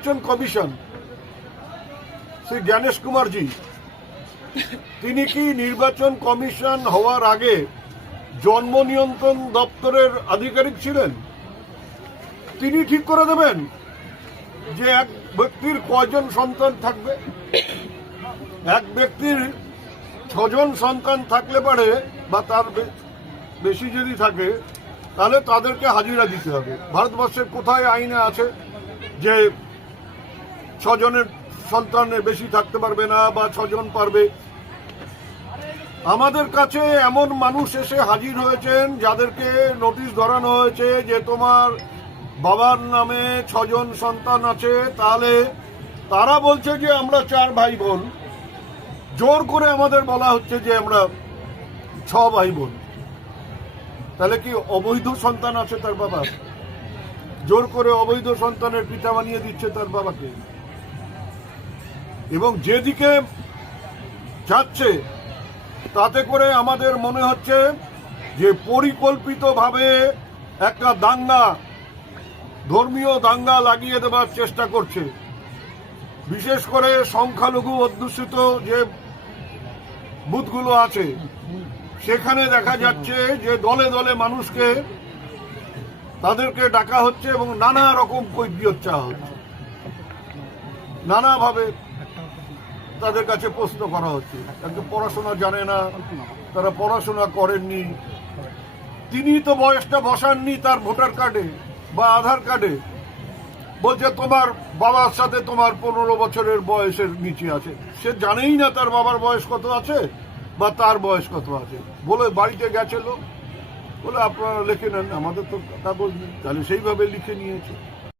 নির্বাচন কমিশন শ্রী জ্ঞানেশ কুমারজি, তিনি কি নির্বাচন কমিশন হওয়ার আগে জন্ম নিয়ন্ত্রণ দপ্তরের আধিকারিক ছিলেন? তিনি ঠিক করে দেবেন যে এক ব্যক্তির কয়জন সন্তান থাকবে। এক ব্যক্তির 6 জন সন্তান থাকলে পারে বা তার বেশি যদি থাকে তাহলে তাদেরকে হাজিরা দিতে হবে। ভারতবর্ষের কোথায় আইনে আছে যে 6 জনের সন্তানের বেশি থাকতে পারবে না বা 6 জন পারবে? আমাদের কাছে এমন মানুষ এসে হাজির হয়েছেন যাদেরকে নোটিশ ধরানো হয়েছে যে তোমার বাবার নামে 6 জন সন্তান আছে, তাহলে তারা বলছে যে আমরা 4 ভাই বোন। জোর করে আমাদের বলা হচ্ছে যে আমরা 6 ভাই বোন। তাহলে কি অবৈধ সন্তান আছে তার বাবার? জোর করে অবৈধ সন্তানের পিতা বানিয়ে দিচ্ছে তার বাবাকে। এবং যেদিকে যাচ্ছে তাতে করে আমাদের মনে হচ্ছে যে পরিকল্পিতভাবে একটা দাঙ্গা, ধর্মীয় দাঙ্গা লাগিয়ে দেবার চেষ্টা করছে। বিশেষ করে সংখ্যালঘু অধ্যুষিত যে বুথগুলো আছে সেখানে দেখা যাচ্ছে যে দলে দলে মানুষকে তাদেরকে ডাকা হচ্ছে এবং নানা রকম কৈফিয়ত চাওয়া হচ্ছে, নানাভাবে তাদের কাছে প্রশ্ন করা হচ্ছে। একদম পড়াশোনা জানে না, তারা পড়াশোনা করেননি, তিনি তো বয়সটা বসাননি তার ভোটার কার্ডে বা আধার কার্ডে। বলছে তোমার বাবার সাথে তোমার 15 বছরের বয়সের নিচে আছে। সে জানেই না তার বাবার বয়স কত আছে বা তার বয়স কত আছে। বলে বাড়িতে গেছিল, বলে আপনারা লিখে নেন, আমাদের তো কাগজ নেই। তাহলে সেইভাবে লিখে নিয়েছে।